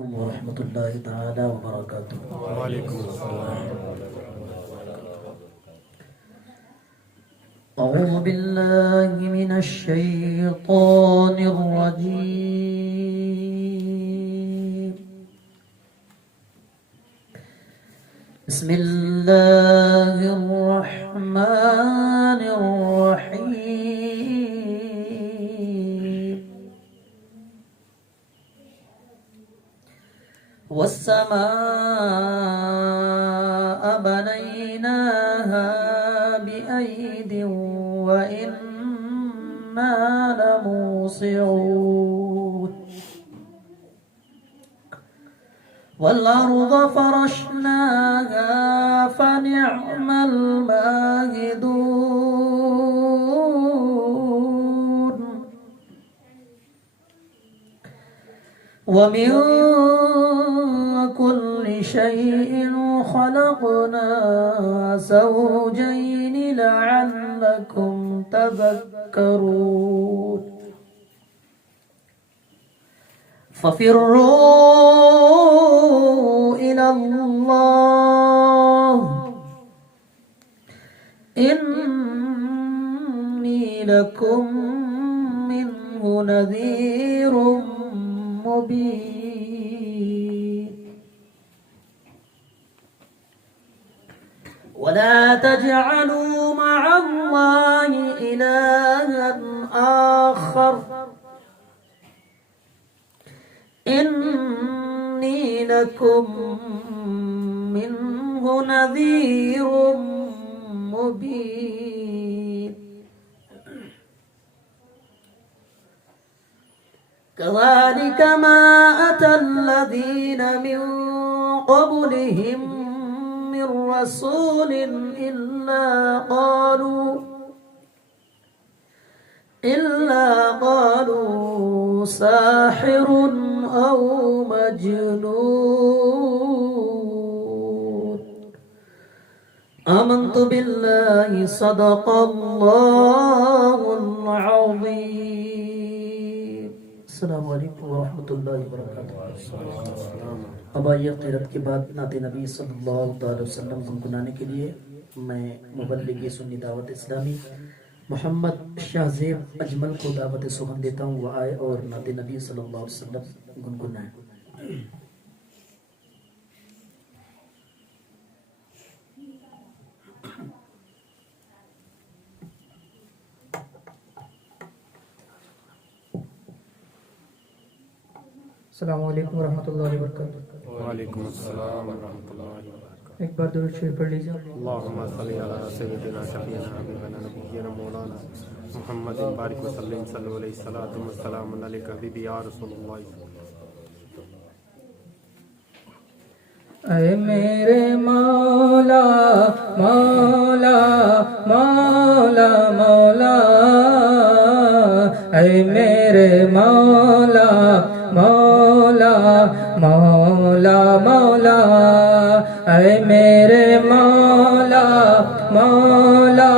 ورحمۃ اللہ تعالی وبرکاتہ۔ وعلیکم السلام۔ أعوذ بالله من الشيطان الرجيم. بسم الله الرحمن الرحيم. والسماء بنيناها بأيد وإنا لموسعون. والأرض فرشناها فنعم الماهدون. ومن كل شيء خلقنا زوجين لعلكم تذكرون. ففروا إلى الله إني لكم منه نذير مبين. ولا تجعلوا مع الله إلها آخر إني لكم منه نذير مبين. كذلك ما أتى الذين من قبلهم من رسول إلا قالوا ساحر أو مجنون. آمنت بالله صدق الله العظيم. السلام علیکم ورحمۃ اللہ وبرکاتہ. ابائی قیرت کے بعد نعت نبی صلی اللہ علیہ وسلم گنگنانے کے لیے میں مبلغ سنی دعوت اسلامی محمد شاہ زیب اجمل کو دعوت سخن دیتا ہوں. وہ آئے اور نعت نبی صلی اللہ علیہ وسلم گنگنائیں. السلام علیکم ورحمۃ اللہ وبرکاتہ. وعلیکم السلام ورحمۃ اللہ وبرکاتہ. ایک بار درود شریف پڑھ لیجیے. اللہم صلی علی سیدنا شفیعنا حبیبنا نبینا مولانا محمد بارک وسلم صلی اللہ علیہ وسلم والسلام علیک حبیبی یا رسول اللہ. اے میرے مولا مولا مولا مولا، اے میرے مولا مولا مولا مولا، اے میرے مولا مولا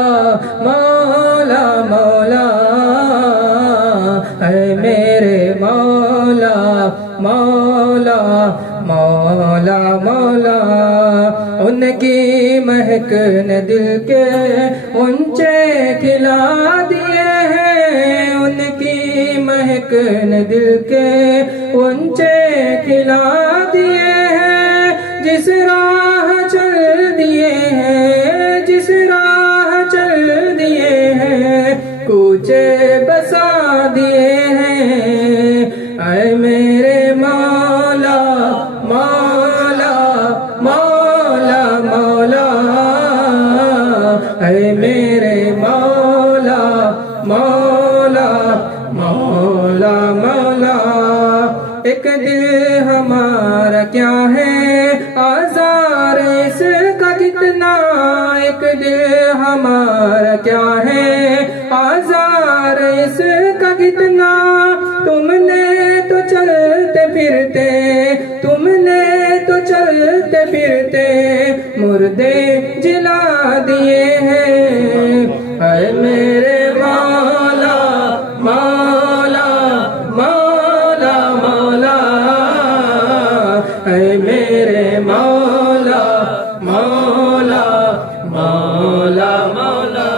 مولا مولا، اے میرے مولا مولا مولا مولا. ان کی مہک نے دل کے اونچے کھلا دیے ہیں، ان کی مہک نے دل کے اونچے کھلا دیے ہیں. جس راہ چل دیے ہیں، جس راہ چل دیے ہیں، کوچے بسا دیے ہیں. اے میرے مولا مولا مولا مولا، اے میرے مولا مولا مولا مولا. ایک دل ہمارا کیا ہے آزار اس کا کتنا، ایک دل ہمارا کیا ہے آزار اس کا کتنا. تم نے تو چلتے پھرتے، تم نے تو چلتے پھرتے مردے جلا دیے ہیں. اے میرے مولا مولا مولا مولا، اے میرے مولا مولا مولا مولا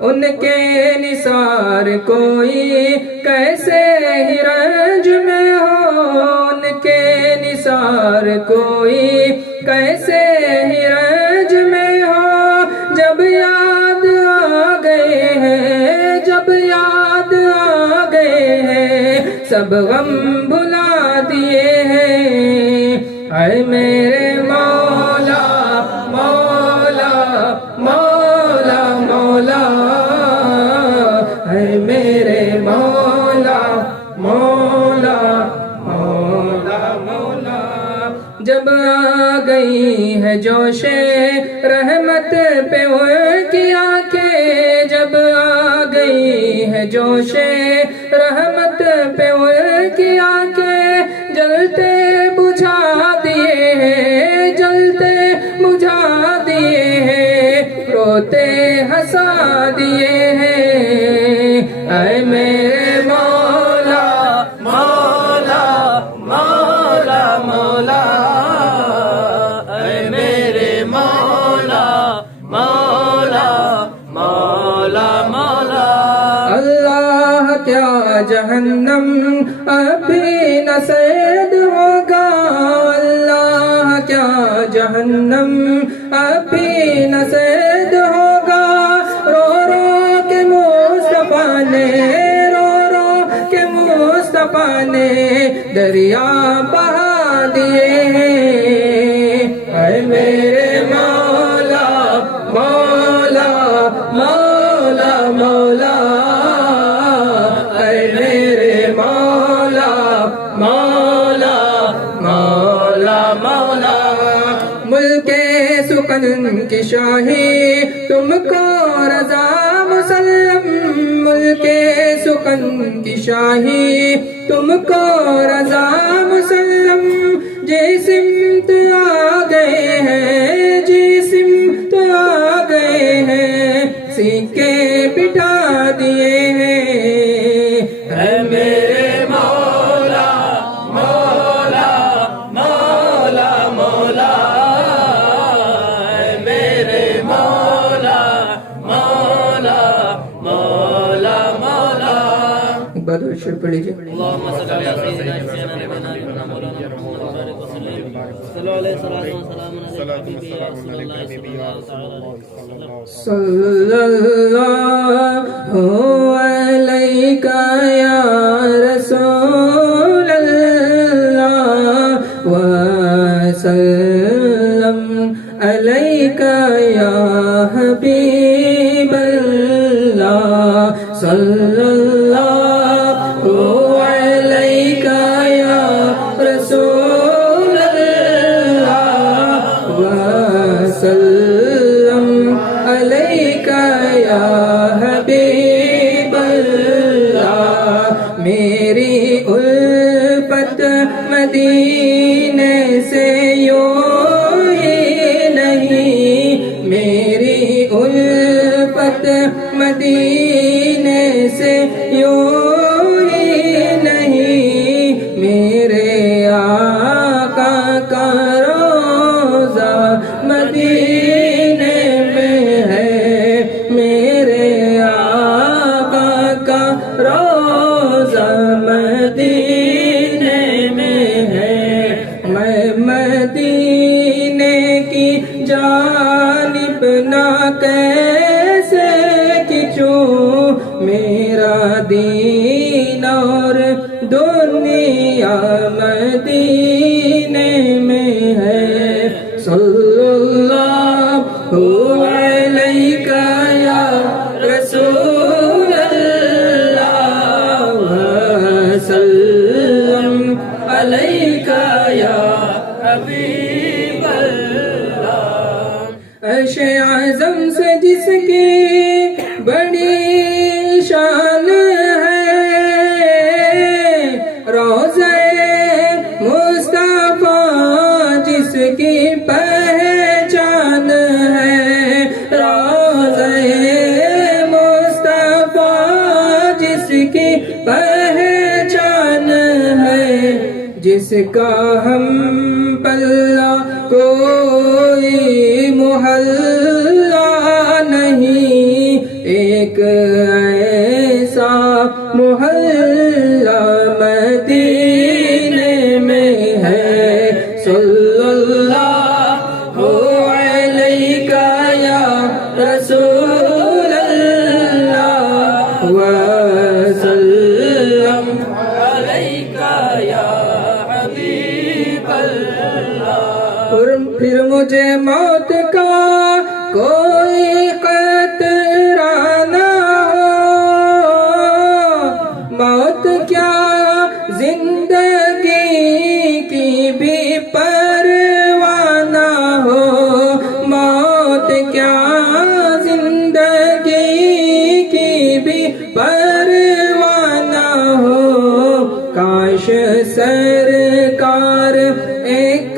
ان کے نثار کوئی کیسے ہی رنج میں ہو ان کے نثار کوئی کیسے ہی رنج میں ہو جب یاد آ گئے ہیں جب یاد آ گئے ہیں سب غم بھلا دیے ہیں اے میرے مولا مولا مولا مولا اے میرے مولا مولا مولا مولا جب آ گئی ہے جوش رحمت پہ ان کی آنکھیں جب آ گئی ہے جوش رحمت پہ ان کی آنکھیں جلتے بجھا دیے ہیں جلتے بجھا دیے ہیں روتے ہنسا دیے ہیں اے میرے مولا مولا مولا مولا اے میرے مولا مولا مولا مولا اللہ کیا جہنم ابھی نہ سید ہوگا اللہ کیا جہنم ابھی نہ سید ہوگا رو رو کے مصطفیٰ نے رو رو کے مصطفیٰ نے دریا بہا دیے ہیں اے میرے مولا مولا مولا مولا اے میرے مولا مولا مولا مولا ملک سکن کی شاہی تم کو رضا مسلم ملک سکن کی شاہی تم کو رضا مسلم جسم تو آ گئے ہیں جسم تو آ گئے ہیں سیکے بٹھا دیے ہیں اے میرے مولا مولا مولا مولا اے میرے مولا مولا مولا مولا ایک بار اور شعر پڑھ لیجیے اللهم صل على سيدنا مولانا مولانا محمد وبارك وسلم صلى عليه الصلاه والسلام على حبيبي رسول الله صلى الله تعالى عليه وسلم صلی اللہ علیہ یا رسول اللہ وسلم علیہ یا حبیب اللہ صلی اللہ علیہ یا رسول اللہ وسلم علیکہ یا حبیب اللہ میری الفت مدینے سے یوں ہی نہیں میری الفت مدینے سے یوں ہی نہیں میرے آقا کا روضہ مدینے میں ہے میرے آقا کا روضہ مدینے میں ہے میں مدینے کی جانب نہ کیسے کھنچوں میرا دین اور دنیا مدینے میں ہے صلی اللہ علیہ یا رسول اللہ وسلم علیہ یا حبیب اللہ عرش اعظم سے جس کی بڑی شان ہے روضہ مصطفیٰ جس کی پہچان ہے روضہ مصطفیٰ جس کی پہچان ہے جس کا ہم پلہ کوئی محلہ نہیں، ایک ایسا محلہ مدینے میں ہے۔ صلی اللہ علیہ یا رسول اللہ وسلم علیہ یا حبیب اللہ۔ اور پھر مجھے موت کا کوئی خطرہ نہ ہو، موت کیا زندگی کی بھی پرواہ نہ ہو، موت کیا زندگی کی بھی پرواہ نہ ہو۔ کاش سرکار ایک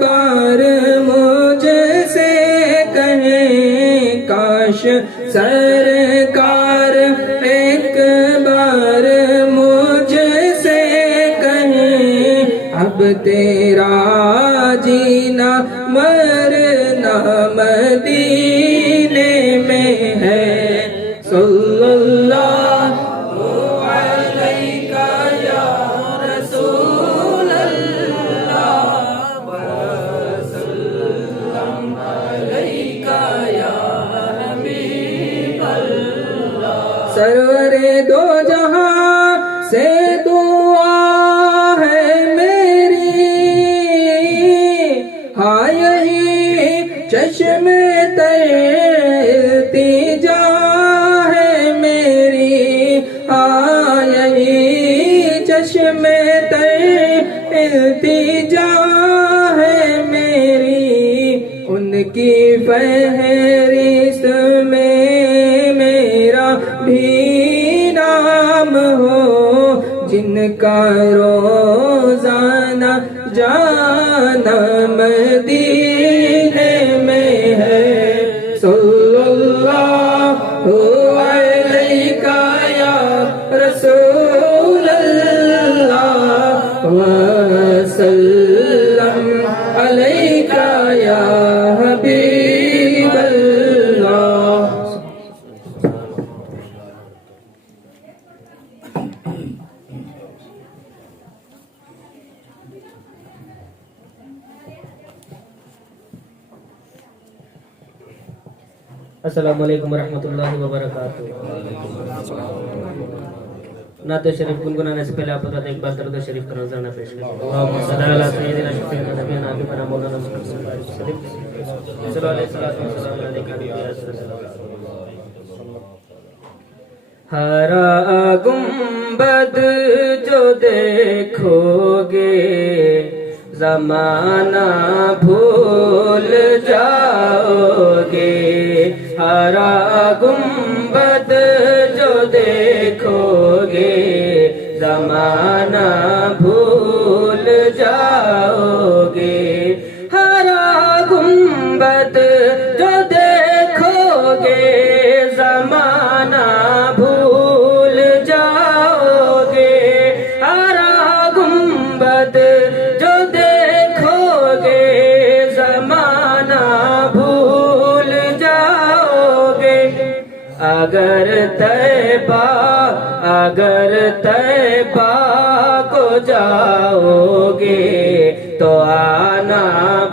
بار مجھ سے کہیں، کاش سرکار ایک بار مجھ سے کہیں، اب تیرا جینا مرنا مدینے میں ہے۔ صلی اللہ علیہ یا رسول اللہ وسلم علیہ یا حبیب اللہ۔ سرور دو جہاں سے دعا ہے میری، ہاں یہی چشم تر التجا ہے میری، ہاں یہی چشم تر التجا ہے میری، ان کی فہرست میں میرا بھی نام ہو، جن کا روزانہ جانا مدینے میں ہے۔ صلی اللہ علیہ یا رسول اللہ وسلم علیہ یا حبیب اللہ۔ السلام علیکم ورحمۃ اللہ وبرکاتہ۔ نعت شریف گنگنانے سے پہلے آپ بتاتے ایک بار درود شریف کا نذرانہ پیش کریں۔ اللہم صلی علی سیدنا شفیعنا نبینا حبیبنا مولانا محمد صلی اللہ علیہ وسلم صلی اللہ علیہ وسلم علیہ وسلم۔ ہرا گنبد جو دیکھو گے زمانہ بھول جاؤ گے، ہرا گنبد جو دیکھو گے زمانہ بھول جاؤ گے، ہرا گنبد جو دیکھو گے زمانہ بھول جاؤ گے، ہرا گنبد جو دیکھو گے زمانہ بھول جاؤ گے۔ اگر طیبہ کو جاؤ گے تو آنا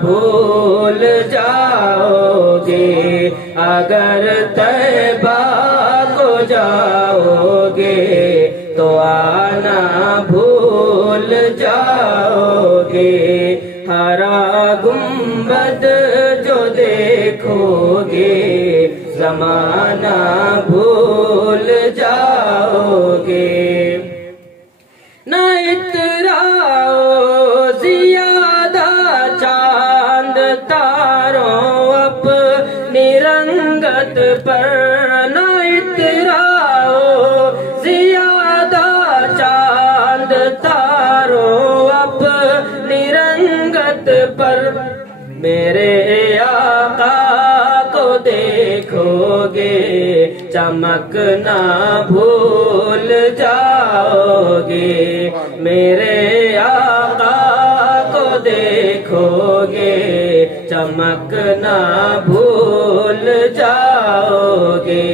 بھول جاؤ گے، اگر طیبہ کو جاؤ گے تو آنا بھول جاؤ گے، ہرا گنبد جو دیکھو گے زمانہ بھول جاؤ گے۔ نہ اتراؤ زیادہ چاند تاروں اپنی رنگت پر، نہ اتراؤ زیادہ چاند تاروں اپنی رنگت پر، میرے آقا کو دیکھو گے چمکنا بھول جاؤ گے، میرے آقا دیکھو گے چمکنا بھول جاؤ گے،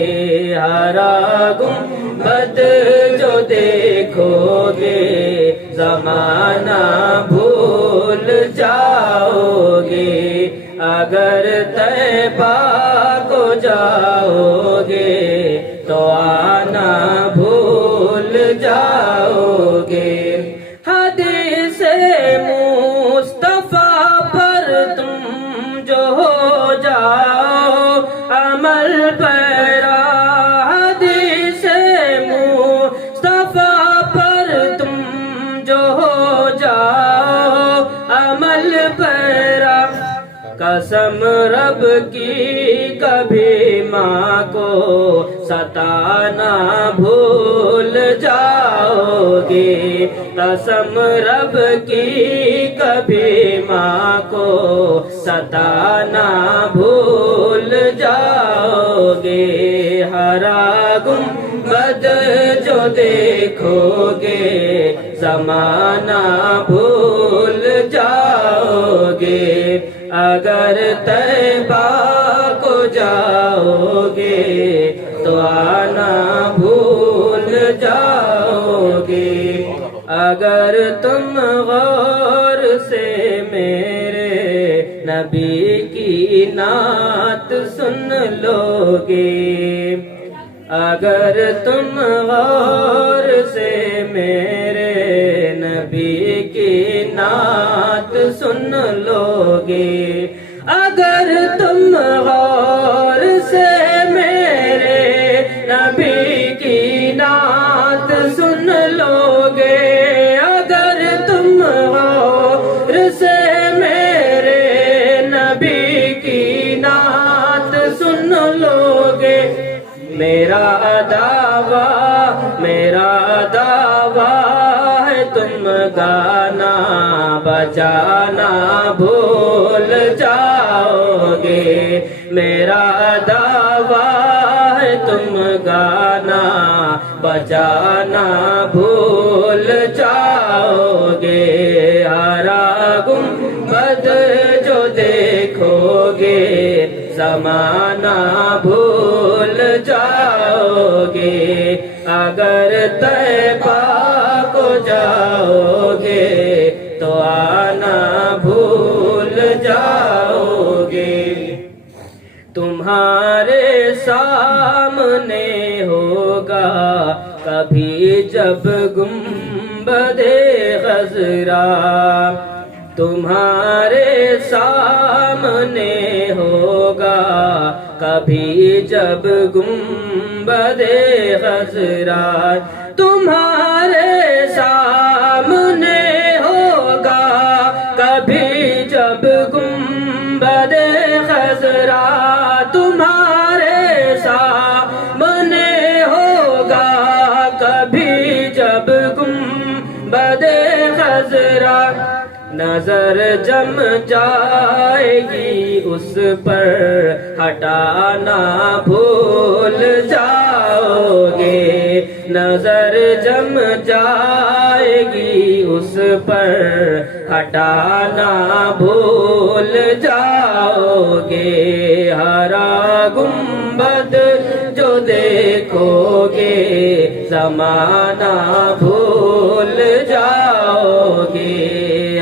ہرا گنبد جو دیکھو گے زمانہ بھول جاؤ گے، اگر طیبہ کو جاؤ گے تو آنا بھول جاؤ گے۔ حدیث مصطفیٰ پر تم جو ہو جاؤ عمل پیرا، حدیث مصطفیٰ پر تم جو ہو جاؤ عمل پیرا، قسم رب کی کبھی ماں کو ستانا بھول جاؤ گے، قسم رب کی کبھی ماں کو ستانا بھول جاؤ گے، ہرا گنبد جو دیکھو گے زمانہ بھول جاؤ گے، اگر طیبہ کو جاؤ گے تو آنا بھول جاؤ گے، اگر تم غور سے میرے نبی کی نعت سن لو گے، اگر تم غور سے میرے نبی کی نعت سن لو گے، اگر تم غور سے میرے نبی کی نعت سن لو گے، اگر تم غور سے میرے نبی کی نعت سن لو گے، میرا دعویٰ ہے تم گانا بجانا بھول جاؤ گے، میرا دعویٰ ہے تم گانا بجانا بھول جاؤ گے، ہرا گنبد جو دیکھو گے زمانہ بھول جاؤ گے، اگر طیبہ کو جاؤ گے تو آنا بھول جاؤ گے، تمہارے سامنے ہوگا کبھی جب گنبد خضرا، تمہارے سامنے ہوگا کبھی جب گنبد خضرا، تمہارے سامنے ہوگا کبھی جب گنبد خضرا، تمہارے سامنے ہوگا کبھی جب گنبد خضرا، نظر جم جائے گی اس پر ہٹانا بھول جاؤ گے، نظر جم جائے گی اس پر ہٹانا بھول جاؤ گے، ہرا گنبد جو دیکھو گے زمانہ بھول جاؤ گے،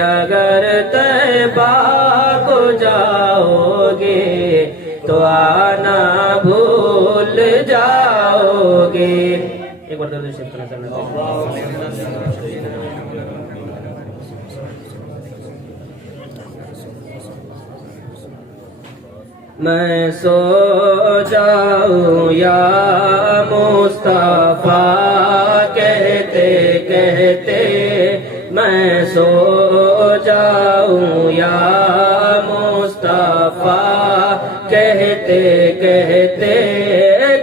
اگر طیبہ کو جاؤ گے تو آنا بھول جاؤ گے، ایک بار درود شریف کرنا چاہنا میں سو جاؤں یا مصطفیٰ کہتے کہتے، میں سو جاؤں یا مصطفیٰ کہتے کہتے،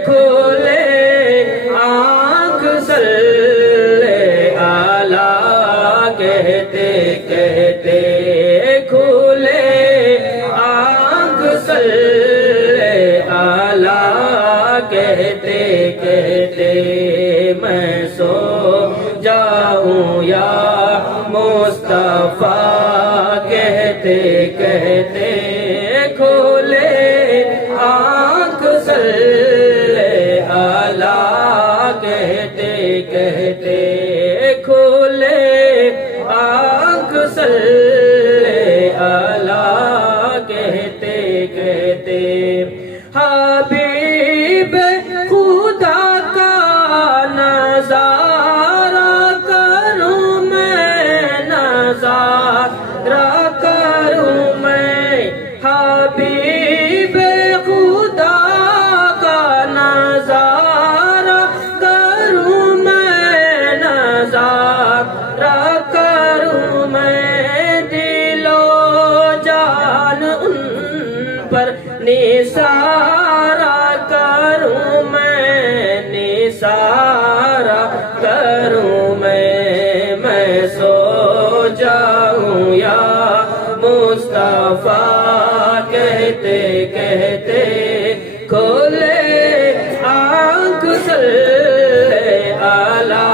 کھولے آنکھ صلی اعلیٰ کہتے کہتے، کھولے آنکھ صلی اعلیٰ کہتے کہتے، میں سو جاؤں یا مصطفیٰ کے کہتے کہتے کھولے آنکھ صلی اعلیٰ کہتے کہتے کھولے آنکھ صلی اعلیٰ کہتے کہتے حبیب خدا کا نظارہ کروں میں نظارہ کروں میں حبیب خدا کا نظارہ کروں میں نظارہ کروں میں دل و جان ان پر نثارہ کروں میں نثارہ کروں میں سو جاؤں یا مصطفیٰ کہتے کہتے کھولے آنکھ صلی اعلیٰ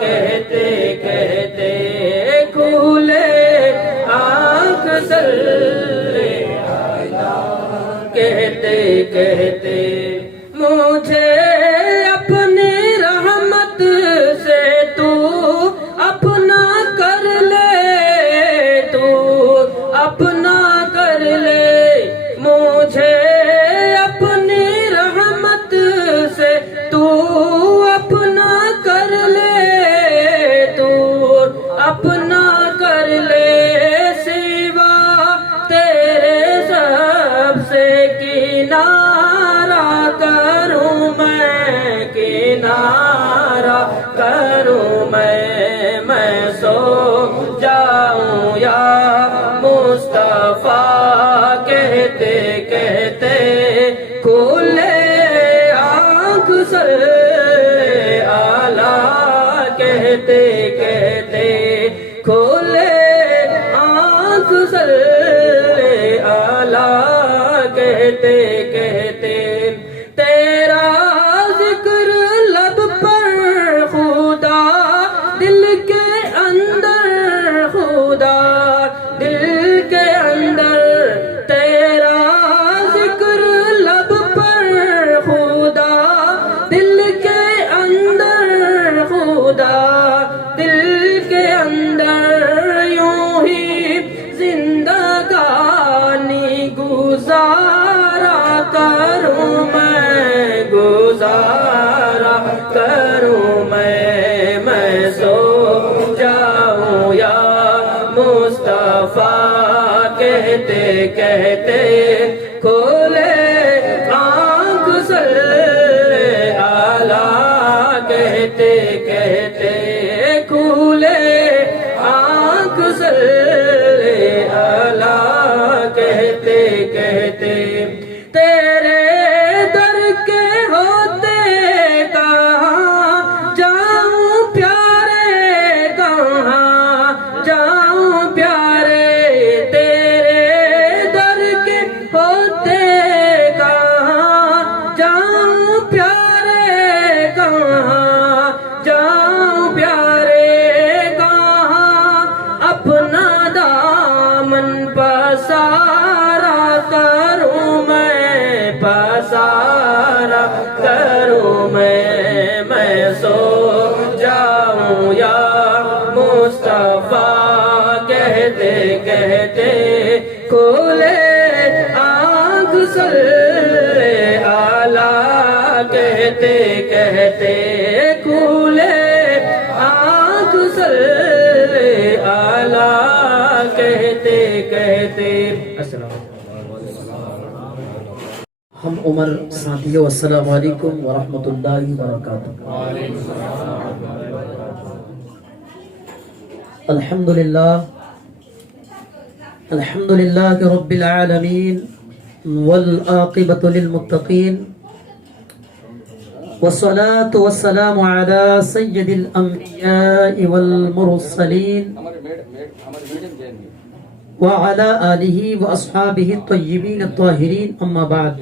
کہتے کہتے کھولے آنکھ صلی کہتے کہتے مجھے اپنی رحمت سے تو اپنا کر لے تو اپنا کر لے مجھے اپنی رحمت سے تو اپنا کر لے تو اپنا کر لے سوا تیرے سب سے کنارہ کروں میں کنارہ کروں میں سو جاؤں یا مصطفیٰ کہتے کہتے کھولے آنکھ صلی اعلیٰ کہتے کہتے کھولے آنکھ صلی اعلیٰ کہتے کہتے تیرا ذکر لب پر خدا دل کے اندر خدا دل کے اندر تیرا ذکر لب پر خدا دل کے اندر خدا دل کے اندر یوں ہی زندگانی گزارا کروں میں گزارا کروں میں سو جاؤں یا مصطفیٰ کہتے کہتے کھولے آنکھ صلی اعلیٰ کہتے کہتے کھولے آنکھ صلی اعلیٰ کہتے کہتے تیرے در کے ہوتے کہاں جاؤں پیارے کہاں جاؤں پیارے تیرے در کے ہوتے کہاں جاؤں پیارے کہاں جاؤں پیارے کہاں اپنا دامن پسارا کروں میں پسارا کروں میں سو جاؤں یا مصطفیٰ کہتے کہتے کھولے آنکھ صلی اعلیٰ کہتے کہتے کھولے آنکھ صلی اعلیٰ کہتے کہتے السلام علیکم ہم عمر ساتھیوں السلام علیکم ورحمۃ اللہ وبرکاتہ. الحمد للہ رب العالمین والعاقبۃ للمتقین والصلاة والسلام على سید الانبیاء والمرسلین وعلى آلہ واصحابہ الطیبین الطاہرین اما بعد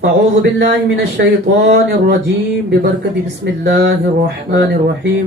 فاعوذ باللہ من الشیطان الرجیم ببرکت بسم اللہ الرحمن الرحیم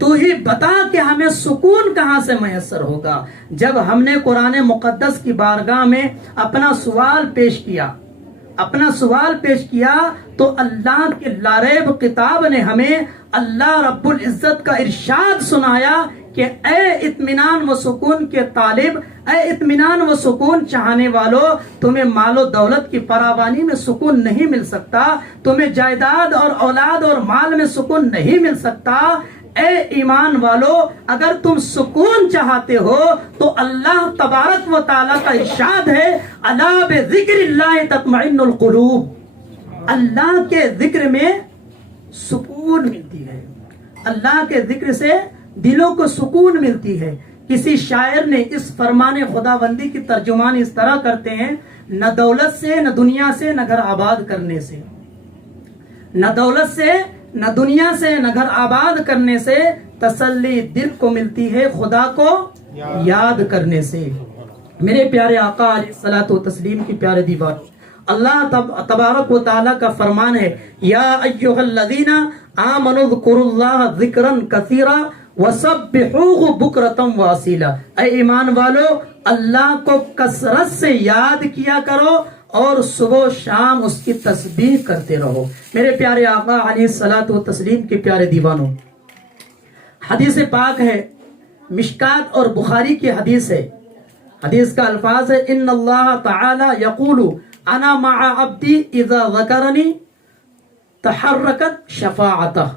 تو ہی بتا کہ ہمیں سکون کہاں سے میسر ہوگا۔ جب ہم نے قرآن مقدس کی بارگاہ میں اپنا سوال پیش کیا تو اللہ کے لاریب کتاب نے ہمیں اللہ رب العزت کا ارشاد سنایا کہ اے اطمینان و سکون کے طالب، اے اطمینان و سکون چاہنے والوں، تمہیں مال و دولت کی فراوانی میں سکون نہیں مل سکتا، تمہیں جائیداد اور اولاد اور مال میں سکون نہیں مل سکتا۔ اے ایمان والو، اگر تم سکون چاہتے ہو تو اللہ تبارک و تعالیٰ کا ارشاد ہے الا بذکر اللہ تطمئن القلوب، اللہ کے ذکر میں سکون ملتی ہے، اللہ کے ذکر سے دلوں کو سکون ملتی ہے۔ کسی شاعر نے اس فرمان خداوندی کی ترجمان اس طرح کرتے ہیں، نہ دولت سے، نہ دنیا سے، نہ گھر آباد کرنے سے، نہ دولت سے، نہ دنیا سے، نہ گھر آباد کرنے سے تسلی دل کو ملتی ہے خدا کو یاد کرنے سے۔ میرے پیارے آقا علیہ الصلوۃ والتسلیم کی پیارے دیوار، اللہ تبارک و تعالیٰ کا فرمان ہے یا ایھا الذین آمنوا اذکروا اللہ ذکرا کثیرا وسبحوہ بکرۃ واصیلا، اے ایمان والو اللہ کو کثرت سے یاد کیا کرو اور صبح و شام اس کی تسبیح کرتے رہو۔ میرے پیارے آقا علیہ الصلوۃ والتسلیم کے پیارے دیوانوں، حدیث پاک ہے، مشکات اور بخاری کی حدیث ہے، حدیث کا الفاظ ہے ان اللہ تعالی یقول انا مع عبدی اذا ذکرنی تحرکت شفاعتہ،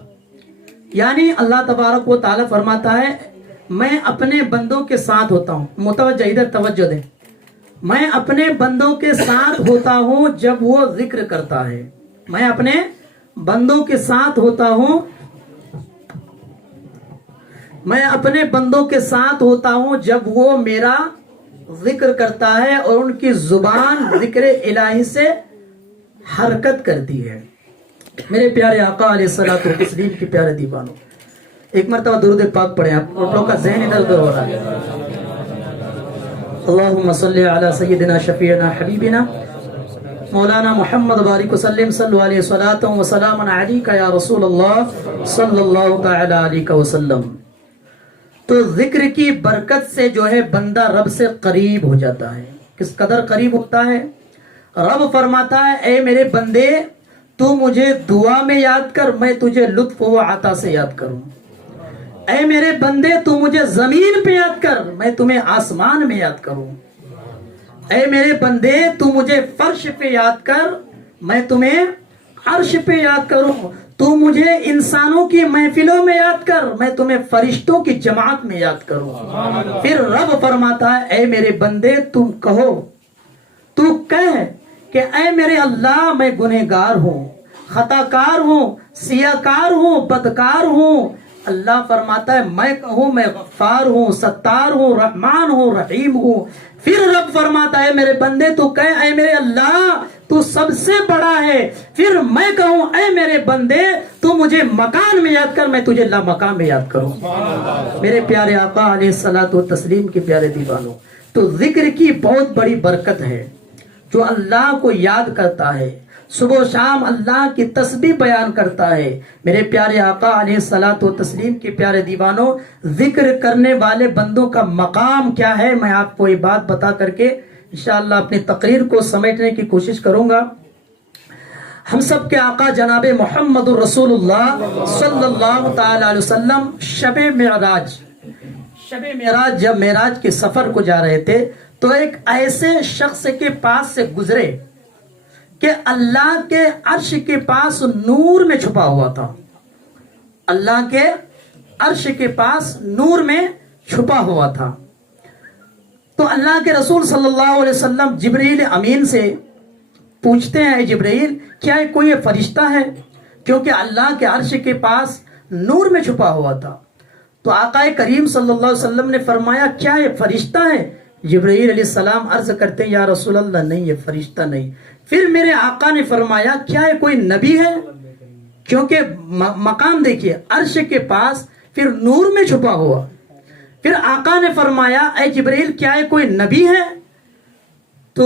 یعنی اللہ تبارک و تعالی فرماتا ہے میں اپنے بندوں کے ساتھ ہوتا ہوں، متوجہ ادھر توجہ دیں، میں اپنے بندوں کے ساتھ ہوتا ہوں جب وہ ذکر کرتا ہے، میں اپنے بندوں کے ساتھ ہوتا ہوں، میں اپنے بندوں کے ساتھ ہوتا ہوں جب وہ میرا ذکر کرتا ہے اور ان کی زبان ذکر الہی سے حرکت کرتی ہے۔ میرے پیارے آقا علیہ الصلوۃ والتسلیم کی پیارے دیوانوں، ایک مرتبہ درود پاک پڑھیں، آپ لوگ کا ذہن ادھر ادھر ہو رہا ہے۔ اللہم صلی علی سیدنا شفیعنا حبیبنا مولانا محمد بارک وسلم صلی اللہ علیہ صلاۃ وسلام علیک یا رسول اللہ صلی اللہ تعالی علیہ وسلم۔ تو ذکر کی برکت سے جو ہے بندہ رب سے قریب ہو جاتا ہے۔ کس قدر قریب ہوتا ہے؟ رب فرماتا ہے اے میرے بندے تو مجھے دعا میں یاد کر، میں تجھے لطف و عطا سے یاد کروں۔ اے میرے بندے تو مجھے زمین پہ یاد کر، میں تمہیں آسمان میں یاد کروں۔ اے میرے بندے تو مجھے فرش پہ یاد کر، میں تمہیں عرش پہ یاد کروں۔ تو مجھے انسانوں کی محفلوں میں یاد کر، میں تمہیں فرشتوں کی جماعت میں یاد کروں۔ پھر رب فرماتا ہے اے میرے بندے تم کہو، تو کہہ کہ اے میرے اللہ میں گنہگار ہوں، خطا کار ہوں، سیاہ کار ہوں، بدکار ہوں۔ اللہ فرماتا ہے میں کہوں میں غفار ہوں، ستار ہوں، رحمان ہوں، رحیم ہوں۔ پھر رب فرماتا ہے میرے بندے تو کہے اے میرے اللہ تو سب سے بڑا ہے۔ پھر میں کہوں اے میرے بندے تو مجھے مکان میں یاد کر، میں تجھے لا مکان میں یاد کروں۔ میرے پیارے آقا علیہ الصلوۃ والتسلیم کے پیارے دیوانوں، تو ذکر کی بہت بڑی برکت ہے۔ جو اللہ کو یاد کرتا ہے، صبح و شام اللہ کی تسبیح بیان کرتا ہے، میرے پیارے آقا علیہ الصلوۃ والتسلیم کے پیارے دیوانوں، ذکر کرنے والے بندوں کا مقام کیا ہے، میں آپ کو یہ بات بتا کر کے انشاءاللہ اپنی تقریر کو سمیٹنے کی کوشش کروں گا۔ ہم سب کے آقا جناب محمد الرسول اللہ صلی اللہ تعالی علیہ وسلم شب معراج جب معراج کے سفر کو جا رہے تھے تو ایک ایسے شخص کے پاس سے گزرے کہ اللہ کے عرش کے پاس نور میں چھپا ہوا تھا، اللہ کے عرش کے پاس نور میں چھپا ہوا تھا۔ تو اللہ کے رسول صلی اللہ علیہ وسلم جبرائیل امین سے پوچھتے ہیں اے جبرائیل کیا کوئی فرشتہ ہے، کیونکہ اللہ کے عرش کے پاس نور میں چھپا ہوا تھا۔ تو آقا کریم صلی اللہ علیہ وسلم نے فرمایا کیا یہ فرشتہ ہے؟ جبرائیل علیہ السلام عرض کرتے ہیں یا رسول اللہ نہیں، یہ فرشتہ نہیں۔ پھر میرے آقا نے فرمایا کیا یہ کوئی نبی ہے؟ کیونکہ مقام دیکھیے، عرش کے پاس پھر نور میں چھپا ہوا۔ پھر آقا نے فرمایا اے جبرائیل کیا یہ کوئی نبی ہے؟ تو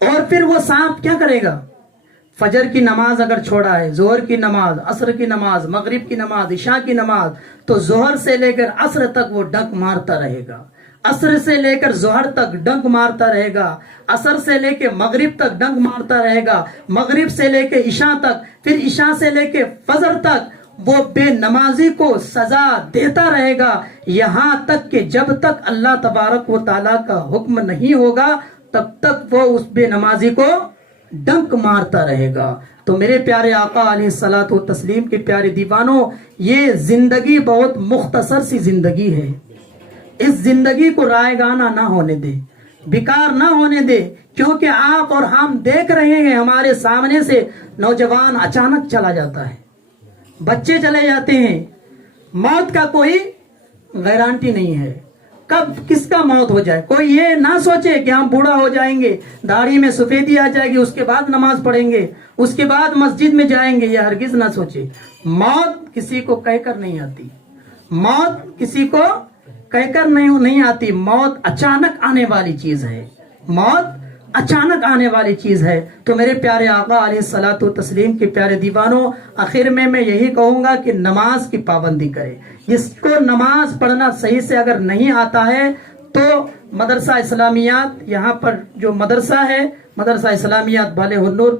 اور پھر وہ سانپ کیا کرے گا؟ فجر کی نماز اگر چھوڑا ہے، ظہر کی نماز، عصر کی نماز، مغرب کی نماز، عشاء کی نماز، تو ظہر سے لے کر عصر تک وہ ڈنک مارتا رہے گا، عصر سے لے کر ظہر تک ڈنک مارتا رہے گا، عصر سے لے کے مغرب تک ڈنک مارتا رہے گا، مغرب سے لے کے عشاء تک، پھر عشاء سے لے کے فجر تک وہ بے نمازی کو سزا دیتا رہے گا، یہاں تک کہ جب تک اللہ تبارک و تعالیٰ کا حکم نہیں ہوگا تب تک وہ اس بے نمازی کو ڈنک مارتا رہے گا۔ تو میرے پیارے آقا علیہ الصلوۃ والتسلیم کے پیارے دیوانوں، یہ زندگی بہت مختصر سی زندگی ہے، اس زندگی کو رائگانہ نہ ہونے دے، بیکار نہ ہونے دے، کیونکہ آپ اور ہم دیکھ رہے ہیں ہمارے سامنے سے نوجوان اچانک چلا جاتا ہے، بچے چلے جاتے ہیں، موت کا کوئی گارنٹی نہیں ہے، کب کس کا موت ہو جائے۔ کوئی یہ نہ سوچے کہ ہم بوڑھا ہو جائیں گے، داڑھی میں سفیدی آ جائے گی، اس کے بعد نماز پڑھیں گے، اس کے بعد مسجد میں جائیں گے، یہ ہرگز نہ سوچے۔ موت کسی کو کہہ کر نہیں آتی، موت کسی کو کہہ کر نہیں آتی، موت اچانک آنے والی چیز ہے، موت اچانک آنے والی چیز ہے۔ تو میرے پیارے آقا علیہ الصلوۃ والتسلیم کے پیارے دیوانوں، آخر میں یہی کہوں گا کہ نماز کی پابندی کرے۔ جس کو نماز پڑھنا صحیح سے اگر نہیں آتا ہے تو مدرسہ اسلامیات، یہاں پر جو مدرسہ ہے، مدرسہ اسلامیات بالغ النور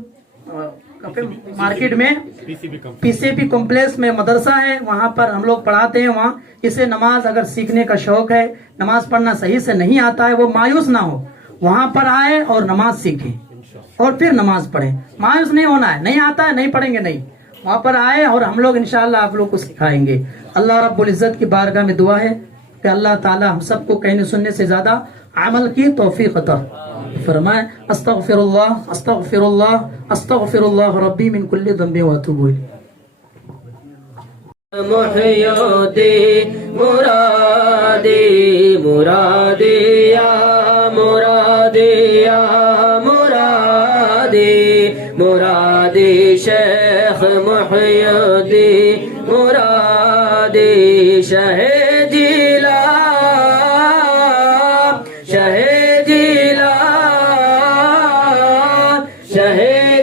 مارکیٹ میں پی سی پی کمپلیکس میں مدرسہ ہے، وہاں پر ہم لوگ پڑھاتے ہیں۔ وہاں اسے نماز اگر سیکھنے کا شوق ہے، نماز پڑھنا صحیح سے نہیں آتا ہے، وہ مایوس نہ ہو، وہاں پر آئے اور نماز سیکھیں اور پھر نماز پڑھیں۔ مایوس نہیں ہونا ہے، نہیں آتا ہے نہیں پڑھیں گے نہیں، وہاں پر آئے اور ہم لوگ انشاءاللہ آپ لوگ کو سکھائیں گے۔ اللہ رب العزت کی بارگاہ میں دعا ہے کہ اللہ تعالی ہم سب کو کہنے سننے سے زیادہ عمل کی توفیق عطا فرمائے۔ استغفر اللہ استغفر اللہ استغفر اللہ ربی من کل ذنب واتوب الیہ۔ محی الدین مرادی مرادی یا مرادی یا مرادی مرادی شیخ محی الدین مرادی شہ جیلا شہ جیلا شہ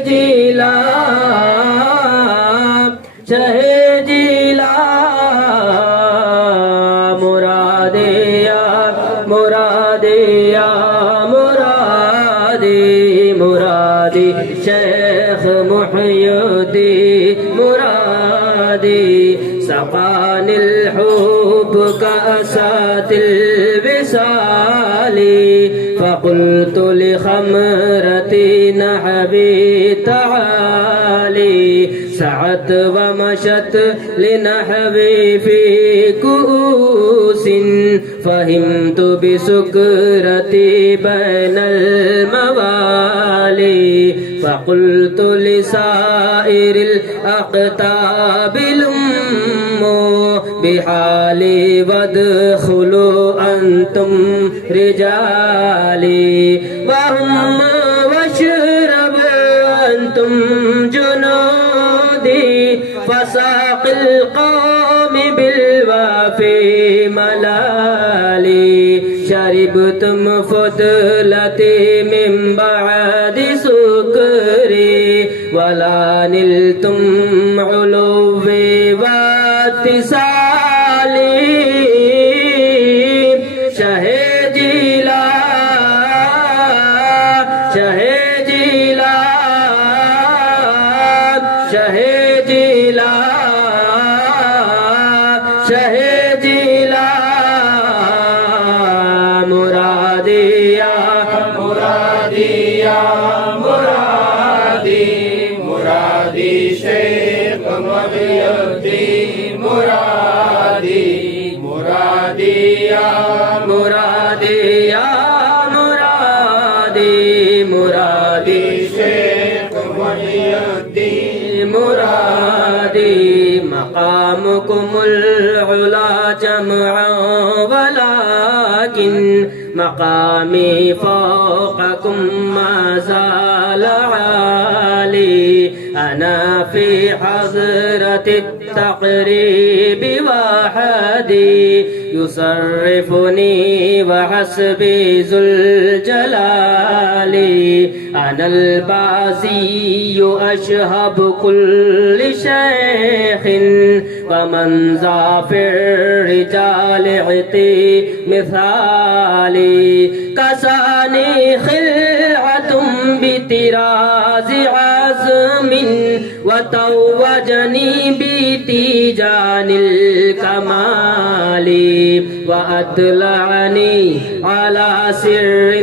جیلا شہ جیلا مرادیا مرادیا مرادی مرادی شیخ محی الدین مرادی سقان الحب كأسات الوصال فقلت لخمرتي نحبي تعالي سعت ومشت لنحبي في كؤوس فهمت بسكرتي بين الموالي فقلت لسائر الأقطاب لموا بحالي وادخلوا أنتم رجالي وهم واشربوا أنتم جنودي فساق القوم بالوافي ملالي شربتم فضلتي من بعد سكري ولا نلتم علوي واتصالي شهديلا شهديلا شهديلا شهديلا مراديا مراديا مرادي مرادي شیخ محی الدین مرادی مرادیہ مرادیہ مرادی مرادی شیخ محی الدین مرادی مقامكم العلا جمعا ولكن مقامي فوقكم ما زال عالي أنا في حضرة التقريب وحدي يصرفني وحسبي ذو الجلال أنا البازي أشهب كل شيخ ومن ذا في الرجال عطي مثالي كساني خلعة بطراز عزم وتوجني بتيجان الكمال وأطلعني على سر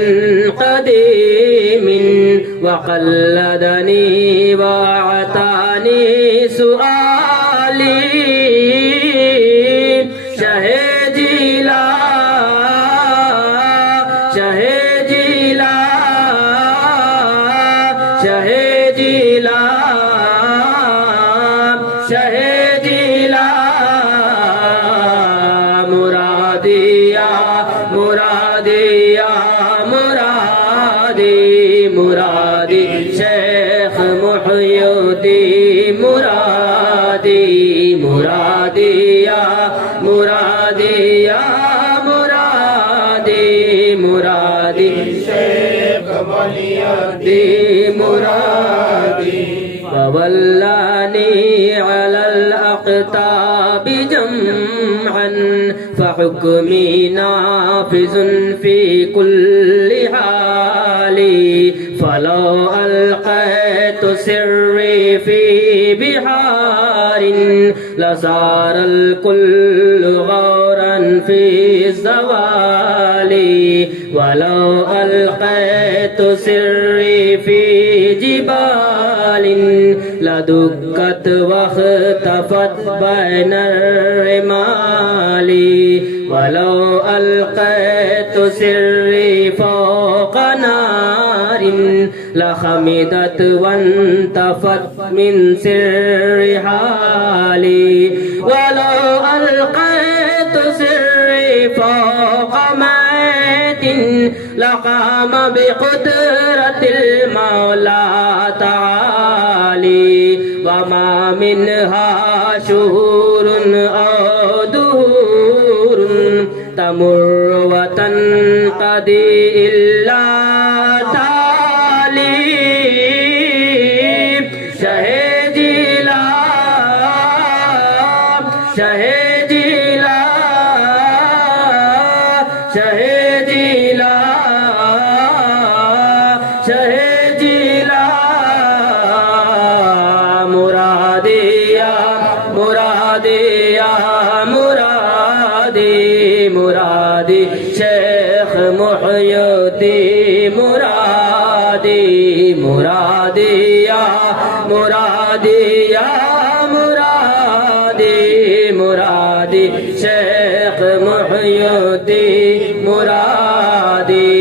قديم وقلدني وأعطاني سؤالي شهدي لا مرادي يا مرادي شیخ محی الدین مرادی یا مرادی شیخ محی الدین مرادی وولاني على الأقطاب جمعا فحكمي نافذ في كل حال فلو ألقيت سري في بحار لصار الكل غورا في الزوال ولو ألقيت سري في جبال لدكت واختفت بين الرمال ولو ألقيت سري فوق نار لخمدت وانتفت من سر حالي ولو ألقيت سري فوق ميت لقام بقدرة المولى تعالي وما منها شهور أو دهور تمر وتنقضي إلا تالي شهدي لا مرادی شیخ محی الدین مرادی یا مرادی شیخ محی الدین مرادی